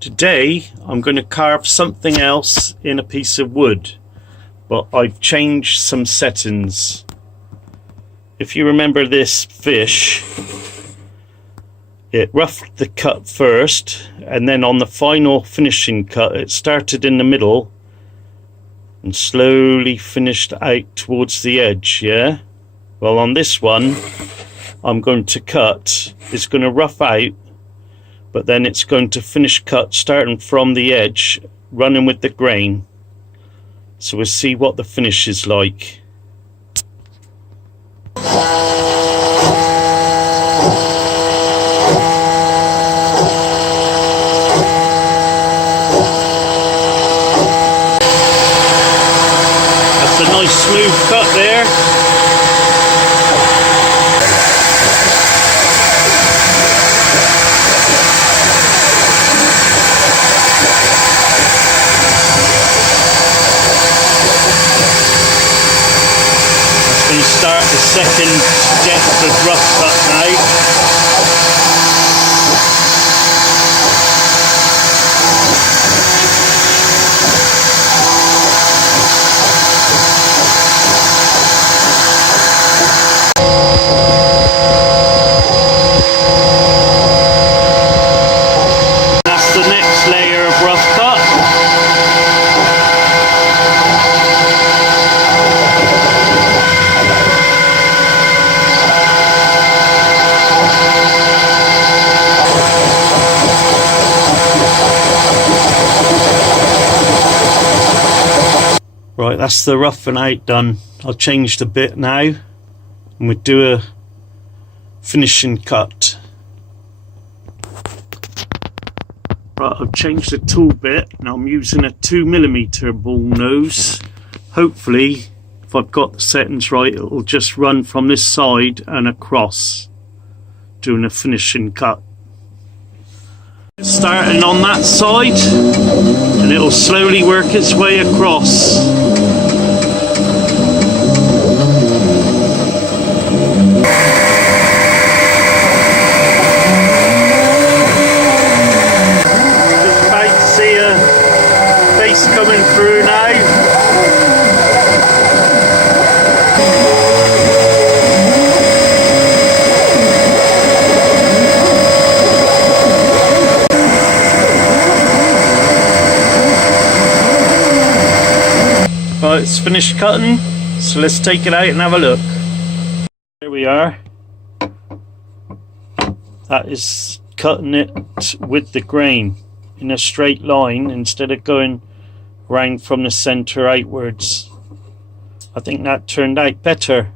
Today I'm going to carve something else in a piece of wood, but I've changed some settings. If you remember this fish, it roughed the cut first, and then on the final finishing cut it started in the middle and slowly finished out towards the edge. Yeah, well, on this one I'm going to cut, it's going to rough out, but then it's going to finish cut starting from the edge, running with the grain. So we'll see what the finish is like. That's a nice smooth cut there. Going to start the second depth of rough cut now. That's the next layer of rough cut. Right, that's the roughing out done. I'll change the bit now and we'll do a finishing cut. Right, I've changed the tool bit and I'm using a 2mm ball nose. Hopefully, if I've got the settings right, it'll just run from this side and across, doing a finishing cut. Starting on that side and it'll slowly work its way across. Just about to see a face coming through now. Right, it's finished cutting, so let's take it out and have a look. Here we are. That is cutting it with the grain in a straight line instead of going round from the centre outwards. I think that turned out better.